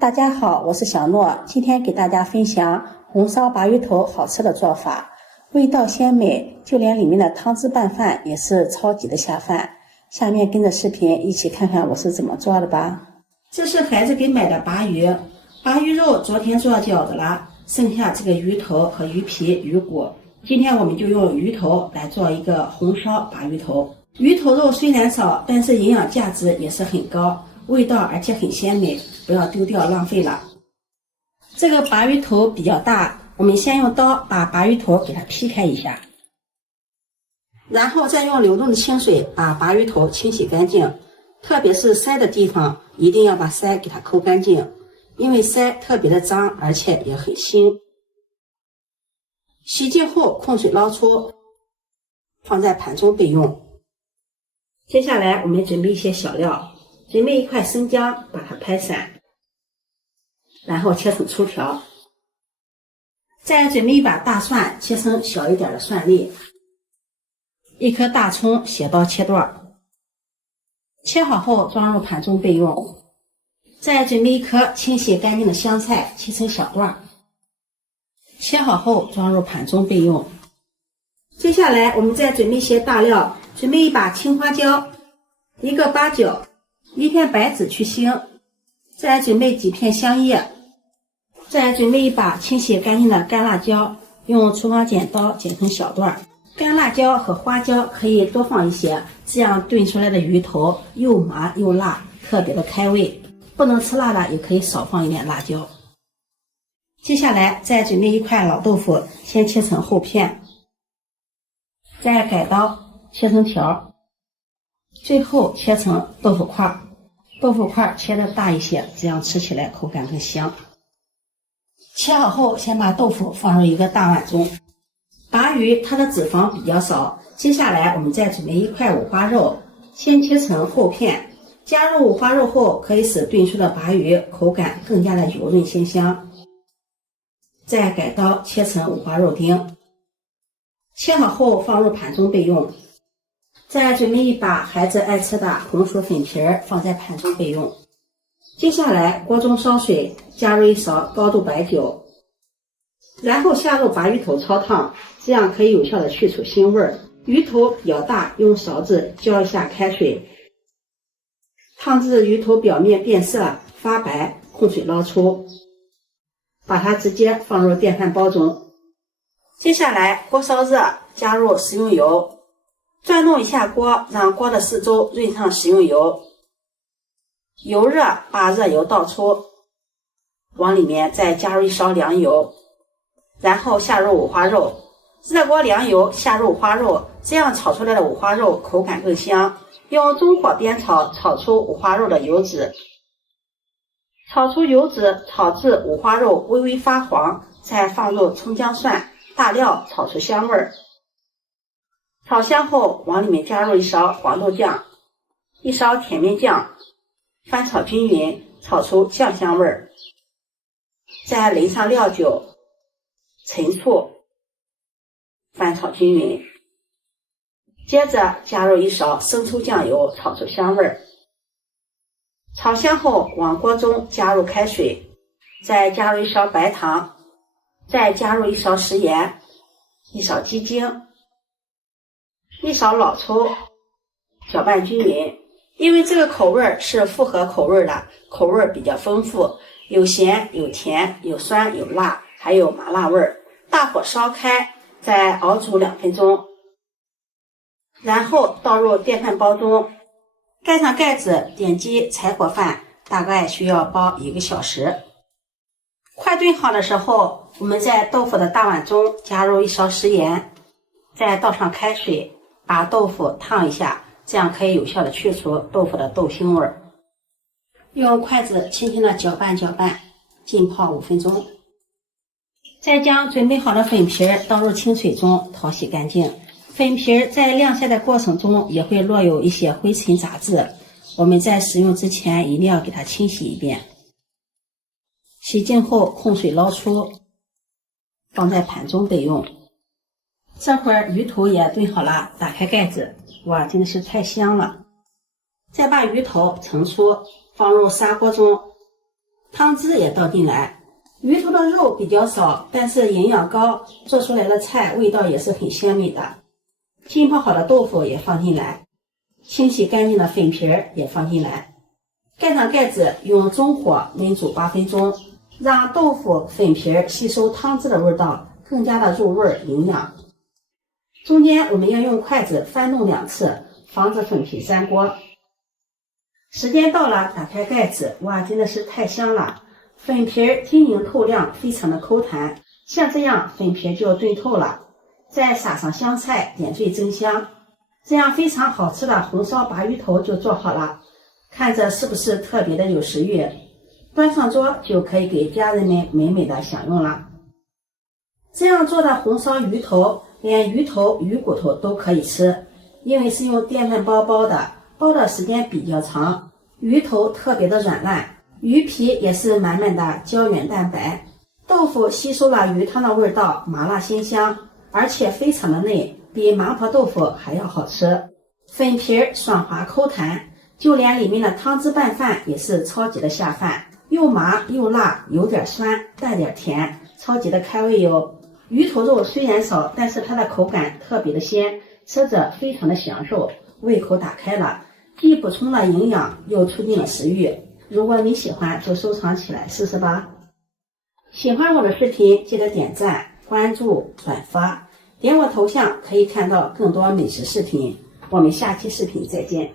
大家好，我是小諾，今天給大家分享紅燒魃魚頭好吃的做法，味道鮮美，就連裡面的湯汁拌飯也是超級的下飯。下面跟着視頻一起看看我是怎麼做的吧。这是孩子給買的魃魚，魃魚肉昨天做餃子了，剩下這個魚頭和魚皮、魚骨，今天我們就用魚頭來做一個紅燒魃魚頭。魚頭肉雖然少，但是營養價值也是很高，味道而且很鮮美，不要丟掉浪費了。這個魃魚頭比較大，我們先用刀把魃魚頭給它劈開一下，然後再用流动的清水把魃魚頭清洗乾淨，特別是鰓的地方一定要把鰓給它摳乾淨，因為鰓特別的髒，而且也很腥。洗淨後控水撈出，放在盤中備用。接下來我們準備一些小料，準備一塊生薑，把它拍散，然後切成粗條。再準備一把大蒜，切成小一點的蒜粒，一顆大蔥，斜刀切段，切好後裝入盤中備用。再準備一顆清洗乾淨的香菜，切成小段，切好後裝入盤中備用。接下來我們再準備一些大料，準備一把青花椒，一個八角，一片白芷去腥，再準備幾片香葉，再準備一把清洗乾淨的乾辣椒，用廚房剪刀剪成小段。干辣椒和花椒可以多放一些，這樣燉出來的魚頭又麻又辣，特別的開胃。不能吃辣的也可以少放一點辣椒。接下來再準備一塊老豆腐，先切成厚片，再改刀切成條，最後切成豆腐塊。豆腐塊切的大一些，這樣吃起來口感更香。切好後先把豆腐放入一個大碗中。魃魚它的脂肪比較少，接下來我們再準備一塊五花肉，先切成厚片。加入五花肉後，可以使燉出的魃魚口感更加的油潤鮮香。再改刀切成五花肉丁，切好後放入盤中備用。再準備一把孩子愛吃的紅薯粉皮兒，放在盤中備用。接下來鍋中燒水，加入一勺高度白酒，然後下入魃魚头焯燙，這樣可以有效的去除腥味。魚頭比較大，用勺子澆一下開水，燙至魚頭表面變色發白，控水撈出，把它直接放入電飯煲中。接下來鍋燒熱，加入食用油，轉動一下鍋，讓鍋的四周潤上食用油。油熱，把熱油倒出，往裡面再加入一勺涼油，然後下入五花肉。熱鍋涼油，下入五花肉，這樣炒出來的五花肉口感更香。用中火煸炒，炒出五花肉的油脂，炒出油脂，炒至五花肉微微發黃，再放入蔥薑蒜大料，炒出香味兒。炒香後，往裡面加入一勺黄豆醬，一勺甜面醬，翻炒均勻，炒出醬香味兒。再淋上料酒、陳醋，翻炒均勻。接着加入一勺生抽醬油，炒出香味兒。炒香後，往鍋中加入開水，再加入一勺白糖，再加入一勺食鹽，一勺雞精，一勺老抽，攪拌均勻。因為這個口味是複合口味的，口味比較豐富，有鹹有甜有酸有辣，還有麻辣味兒。大火燒開，再熬煮2分鐘。然後倒入電飯煲中，蓋上蓋子，點擊柴火飯，大概需要煲1個小時。快燉好的時候，我們在豆腐的大碗中加入一勺食鹽，再倒上開水，把豆腐燙一下，這樣可以有效的去除豆腐的豆腥味兒。用筷子輕輕的攪拌攪拌，浸泡5分鐘。再將準備好的粉皮倒入清水中淘洗乾淨。粉皮在晾晒的過程中也會落有一些灰塵雜質，我們在使用之前一定要給它清洗一遍。洗淨後控水撈出，放在盤中備用。這會兒魚頭也燉好了，打開蓋子，哇，真的是太香了。再把魚頭盛出，放入砂鍋中，湯汁也倒進來。魚頭的肉比較少，但是營養高，做出来的菜味道也是很鮮美的。浸泡好的豆腐也放进来，清洗干净的粉皮也放進来，蓋上蓋子，用中火焖煮8分鐘，讓豆腐、粉皮吸收湯汁的味道，更加的入味营養。中间我们要用筷子翻动2次，防止粉皮粘鍋。时间到了，打開蓋子，哇，真的是太香了！粉皮晶瑩透亮，非常的口彈，像這樣粉皮就要燉透了，再撒上香菜，點綴增香，這樣非常好吃的紅燒鲅魚頭就做好了。看着是不是特別的有食欲？端上桌就可以給家人們美美的享用了。這樣做的紅燒魚頭，連魚頭、魚骨頭都可以吃，因為是用澱粉包包的，包的時間比較長，魚頭特別的軟爛，魚皮也是滿滿的膠原蛋白，豆腐吸收了魚湯的味道，麻辣鮮香，而且非常的嫩，比麻婆豆腐還要好吃。粉皮爽滑口彈，就連裡面的湯汁拌飯也是超級的下飯，又麻又辣，有點酸，帶點甜，超級的開胃喲。魚頭肉雖然少，但是它的口感特別的鮮，吃着非常的享受，胃口打開了，既補充了營養，又促進了食慾。如果你喜歡，就收藏起來試試吧。喜歡我的視頻，記得點讚、關注、轉發，點我頭像可以看到更多美食視頻。我們下期視頻再見。